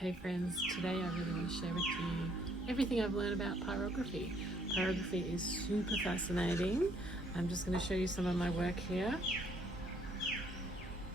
Hey friends, today I really want to share with you everything I've learned about pyrography. Pyrography is super fascinating. I'm just going to show you some of my work here.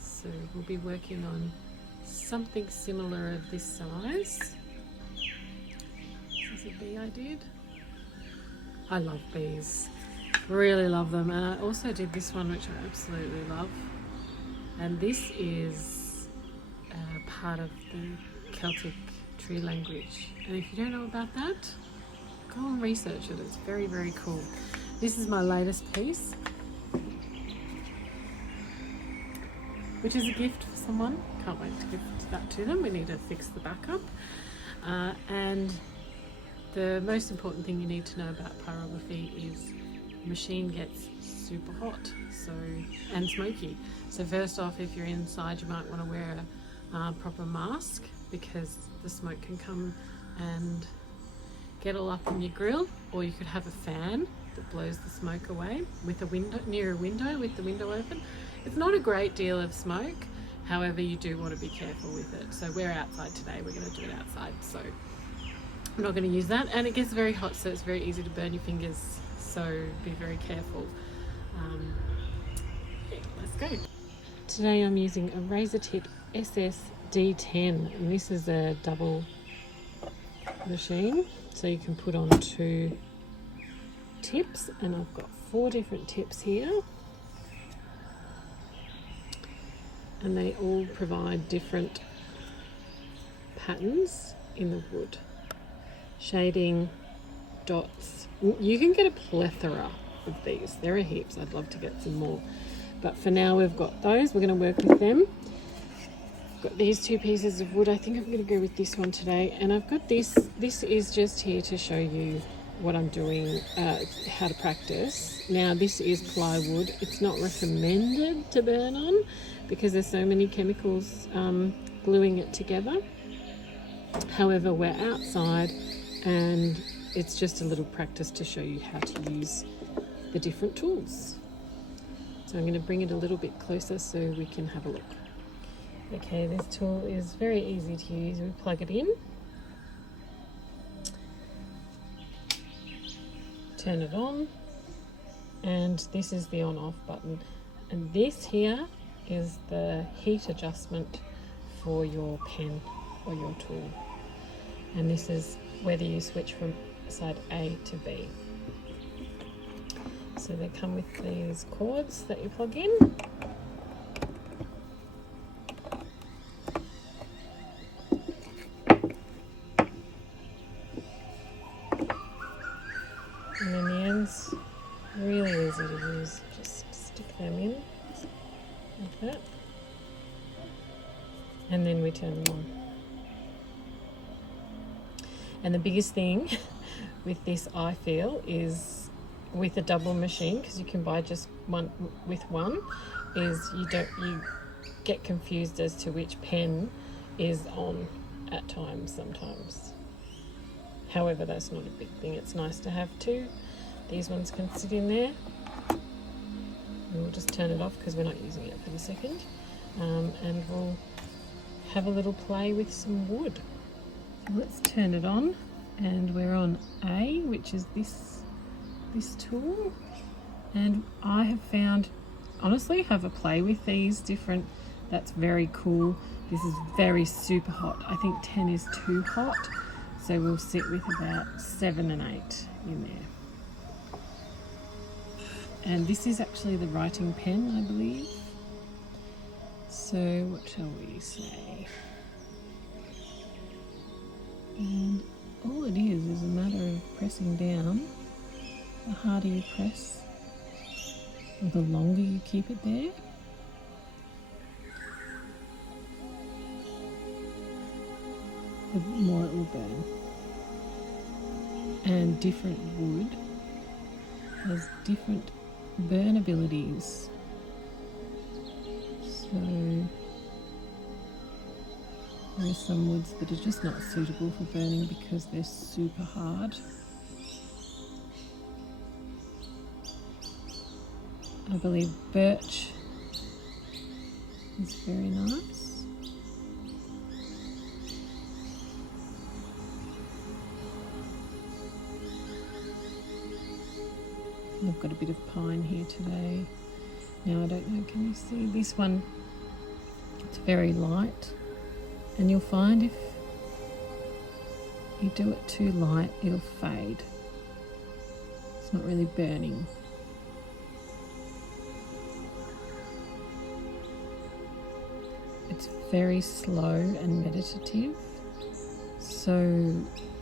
So we'll be working on something similar of this size. This is a bee I did. I love bees, really love them, and I also did this one which I absolutely love, and this is part of the Celtic tree language, and if you don't know about that, go and research it. It's very, very cool. This is my latest piece, which is a gift for someone. Can't wait to give that to them. We need to fix the back up, and the most important thing you need to know about pyrography is the machine gets super hot and smoky. So first off, if you're inside, you might want to wear a proper mask, because the smoke can come and get all up in your grill, or you could have a fan that blows the smoke away with a window, near a window with the window open. It's not a great deal of smoke, however you do want to be careful with it. So we're outside today, we're going to do it outside, so I'm not going to use that, and it gets very hot, so it's very easy to burn your fingers, so be very careful. Let's go. Today I'm using a Razortip D10, and this is a double machine, so you can put on 2 tips, and I've got 4 different tips here, and they all provide different patterns in the wood, shading, dots. You can get a plethora of these. There are heaps. I'd love to get some more, but for now we've got those. We're going to work with them. Got these 2 pieces of wood. I think I'm going to go with this one today, and I've got this is just here to show you what I'm doing, how to practice. Now this is plywood. It's not recommended to burn on because there's so many chemicals gluing it together. However, we're outside and it's just a little practice to show you how to use the different tools. So I'm going to bring it a little bit closer so we can have a look. Okay, this tool is very easy to use. We plug it in, turn it on, and this is the on-off button. And this here is the heat adjustment for your pen or your tool. And this is whether you switch from side A to B. So they come with these cords that you plug in. And then the ends, really easy to use. Just stick them in like that. And then we turn them on. And the biggest thing with this, I feel, is with a double machine, because you can buy just one with one, is you get confused as to which pen is on at times sometimes. However, that's not a big thing. It's nice to have 2. These ones can sit in there. And we'll just turn it off because we're not using it for the second. And we'll have a little play with some wood. Let's turn it on, and we're on A, which is this tool. And I have found, honestly, have a play with these different. That's very cool. This is very super hot. I think 10 is too hot, so we'll sit with about 7 and 8 in there. And this is actually the writing pen, I believe. So what shall we say? And all it is a matter of pressing down. The harder you press, the longer you keep it there. The more it will burn. And different wood has different burn abilities. So there are some woods that are just not suitable for burning because they're super hard. I believe birch is very nice. And I've got a bit of pine here today. Now I don't know, can you see this one? It's very light, and you'll find if you do it too light, it'll fade. It's not really burning. It's very slow and meditative, so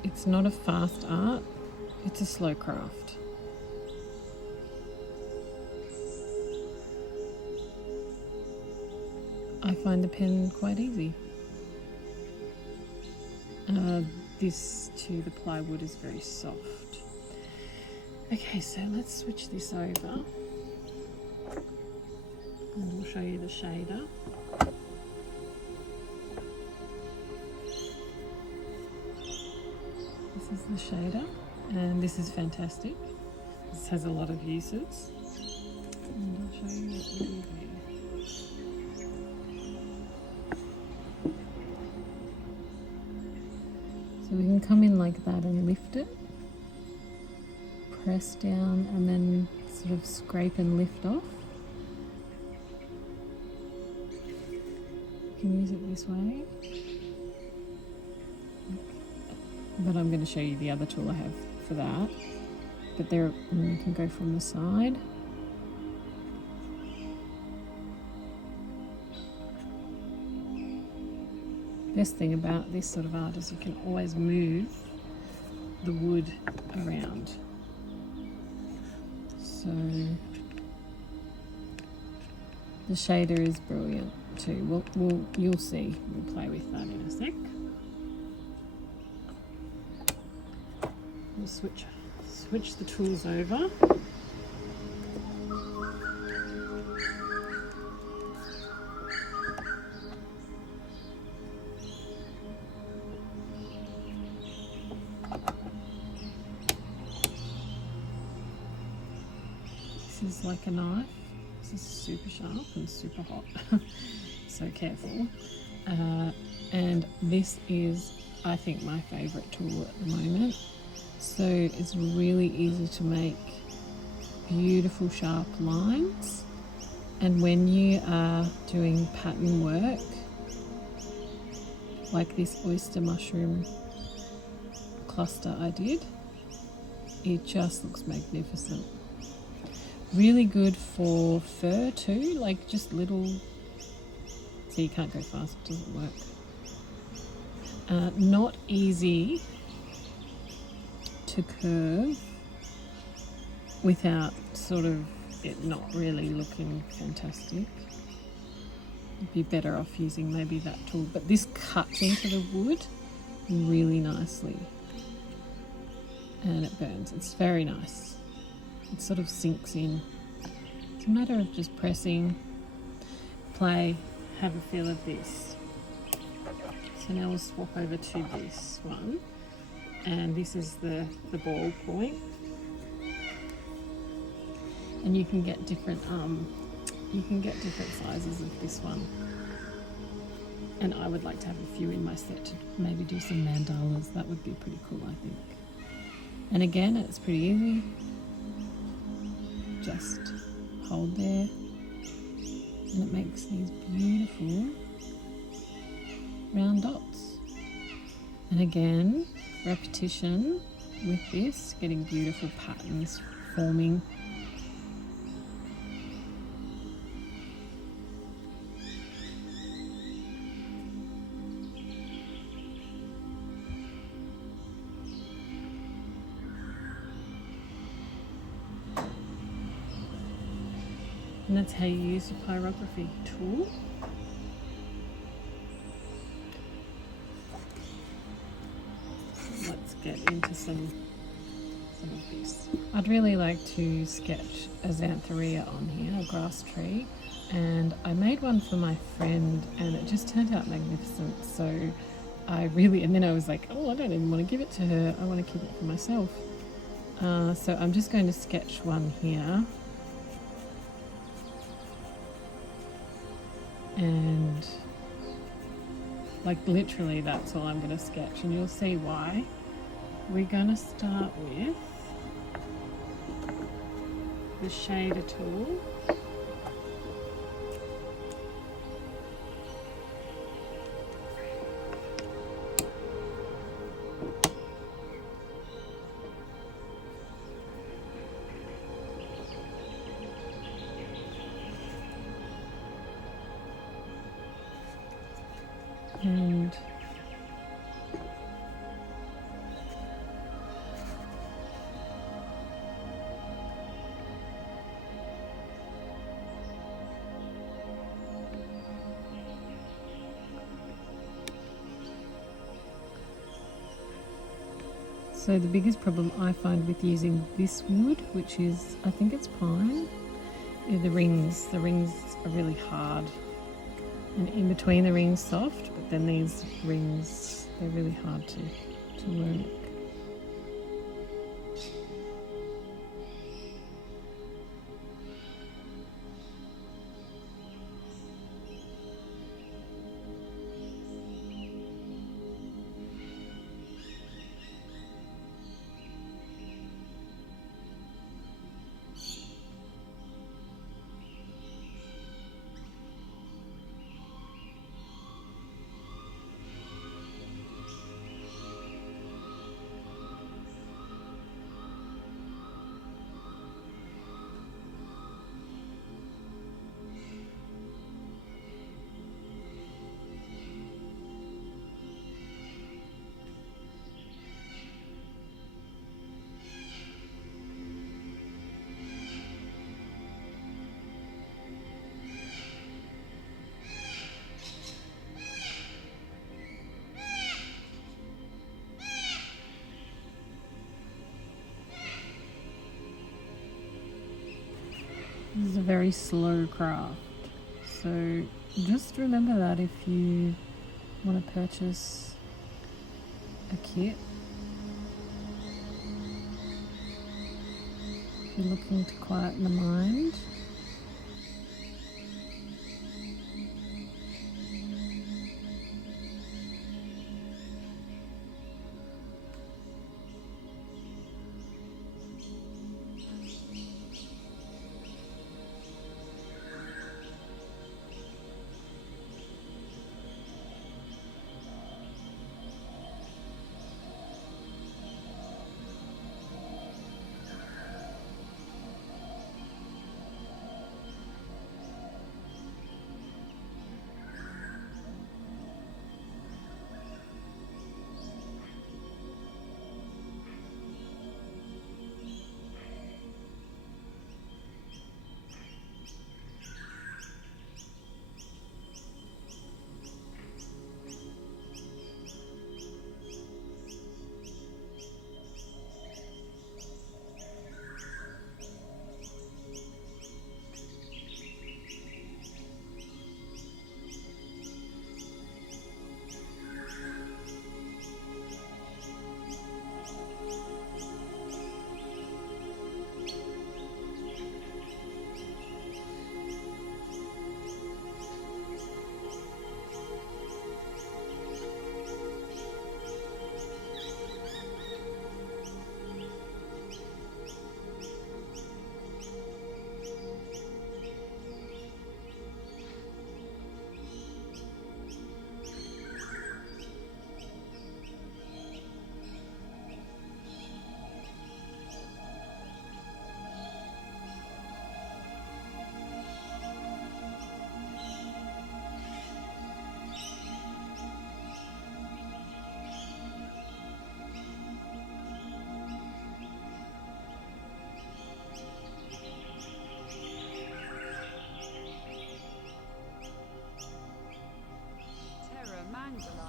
it's not a fast art, it's a slow craft. I find the pen quite easy. This to the plywood is very soft. Okay, so let's switch this over and we'll show you the shader. This is the shader, and this is fantastic. This has a lot of uses, and I'll show you what we do there. So we can come in like that and lift it, press down, and then sort of scrape and lift off. You can use it this way, but I'm going to show you the other tool I have for that. But there, you can go from the side. Best thing about this sort of art is you can always move the wood around. So the shader is brilliant too. You'll see. We'll play with that in a sec. We'll switch the tools over. This is like a knife. This is super sharp and super hot. So careful. And this is, I think, my favourite tool at the moment. So it's really easy to make beautiful sharp lines. And when you are doing pattern work, like this oyster mushroom cluster I did, it just looks magnificent. Really good for fur too, like just little, so you can't go fast, it doesn't work. Not easy to curve without sort of it not really looking fantastic. You'd be better off using maybe that tool, but this cuts into the wood really nicely and it burns. It's very nice. It sort of sinks in. It's a matter of just pressing, play, have a feel of this. So now we'll swap over to this one, and this is the ball point. And you can get different sizes of this one. And I would like to have a few in my set to maybe do some mandalas. That would be pretty cool, I think. And again, it's pretty easy. Just hold there and it makes these beautiful round dots. And again, repetition with this, getting beautiful patterns forming. And that's how you use your pyrography tool. Let's get into some of this. I'd really like to sketch a Xanthorrhea on here, a grass tree, and I made one for my friend and it just turned out magnificent. So and then I was like, oh, I don't even want to give it to her, I want to keep it for myself. So I'm just going to sketch one here. And like literally that's all I'm going to sketch, and you'll see why. We're going to start with the shader tool. And so the biggest problem I find with using this wood, which is, I think it's pine, are the rings. The rings are really hard. And in between the rings soft, but then these rings, they're really hard to work. This is a very slow craft, so just remember that if you want to purchase a kit, if you're looking to quieten the mind.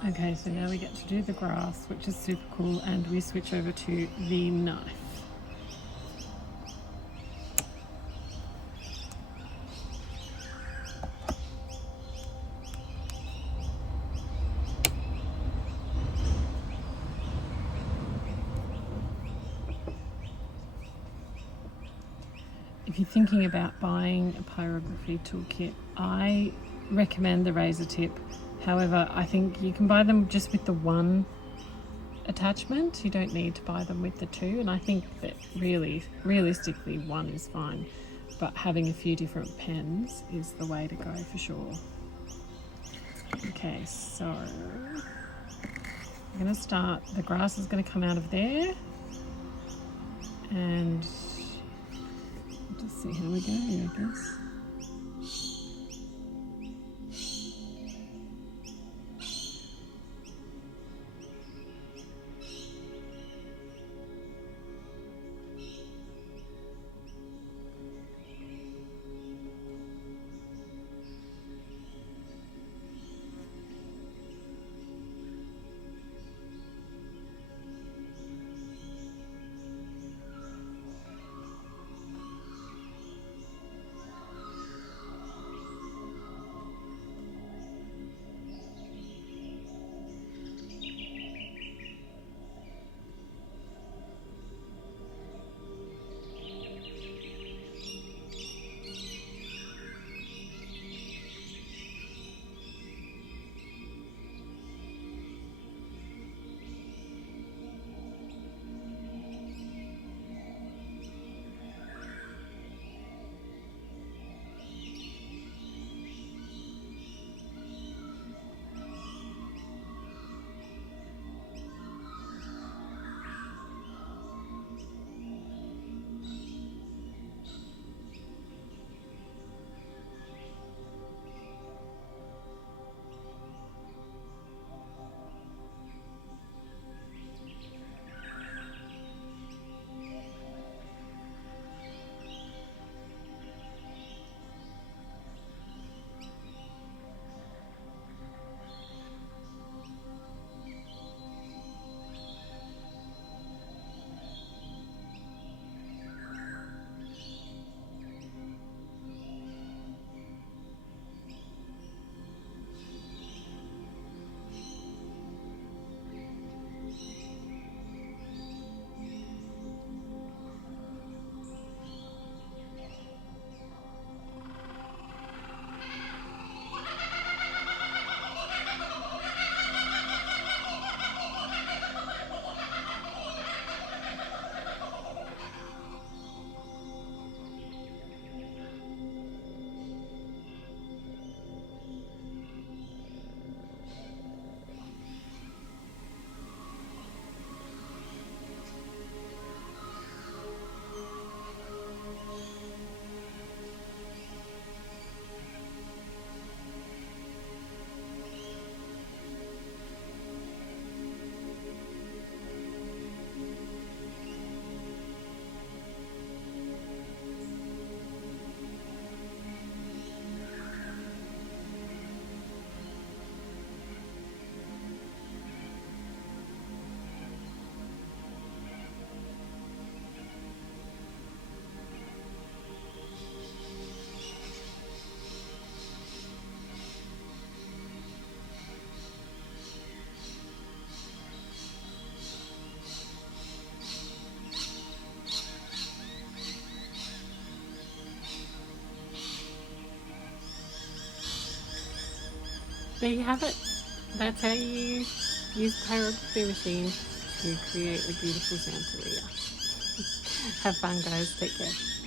Okay, so now we get to do the grass, which is super cool, and we switch over to the knife. If you're thinking about buying a pyrography toolkit, I recommend the Razortip. However, I think you can buy them just with the one attachment. You don't need to buy them with the two, and I think that realistically one is fine, but having a few different pens is the way to go for sure. Okay, so I'm going to start, the grass is going to come out of there, and just see how we go, I guess. There you have it. That's how you use the pyrography machine to create a beautiful Xanthorrhea. Have fun, guys. Take care.